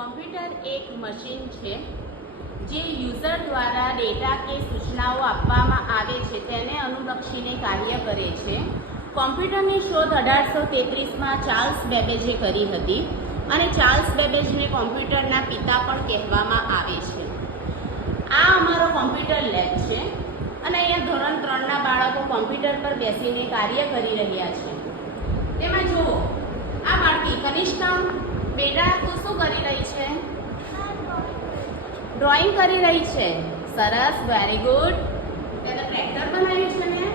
Computer એક machine છે જે યુઝર દ્વારા ડેટા કે સૂચનાઓ આપવામાં આવે છે તેને અનુલક્ષીને કાર્ય કરે છે. કોમ્પ્યુટરની શોધ 1833માં ચાર્લ્સ બેબેજે કરી હતી અને ચાર્લ્સ બેબેજને કોમ્પ્યુટરના પિતા પણ કહેવામાં આવે છે. આ અમારો કોમ્પ્યુટર લેબ છે અને અહીંયા ધોરણ 3ના બાળકો કોમ્પ્યુટર પર બેસીને કાર્ય કરી રહ્યા છે. તેમાં જુઓ, આ બાળકી કનિષ્કા, બેટા તું શું કરી રહી છે? ડ્રોઈંગ કરી રહી છે. સરસ, વેરી ગુડ. તેને ટ્રેક્ટર બનાવ્યું છે ને?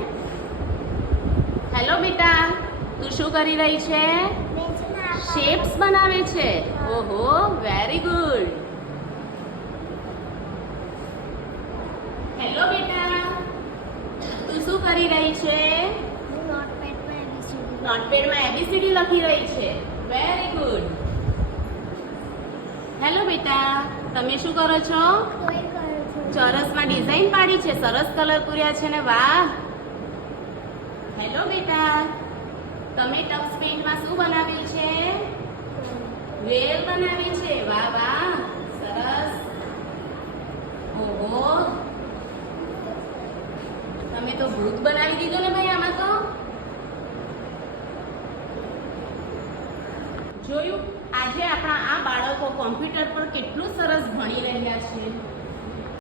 હેલો બેટા, તું શું કરી રહી છે? શેપ્સ બનાવે છે. ઓહો, વેરી ગુડ. હેલો બેટા, તું શું કરી રહી છે? નોટપેડમાં એબીસીડી લખી રહી છે. Very good. હેલો બેટા, તમે શું કરો છો? ચોરસમાં ડિઝાઇન પાડી છે. સરસ કલર પૂર્યા છે ને, વાહ. હેલો બેટા, તમે ટબ્સ પેઇન્ટમાં શું બનાવ્યું છે? વેલ બનાવી છે. વાહ વાહ, સરસ. ઓહો, તમે તો ભૂત બનાવી દીધું ને ભાઈ આમાં તો. જોયું, આજે આપણા આ બાળકો કોમ્પ્યુટર પર કેટલું સરસ ભણી રહ્યા છે.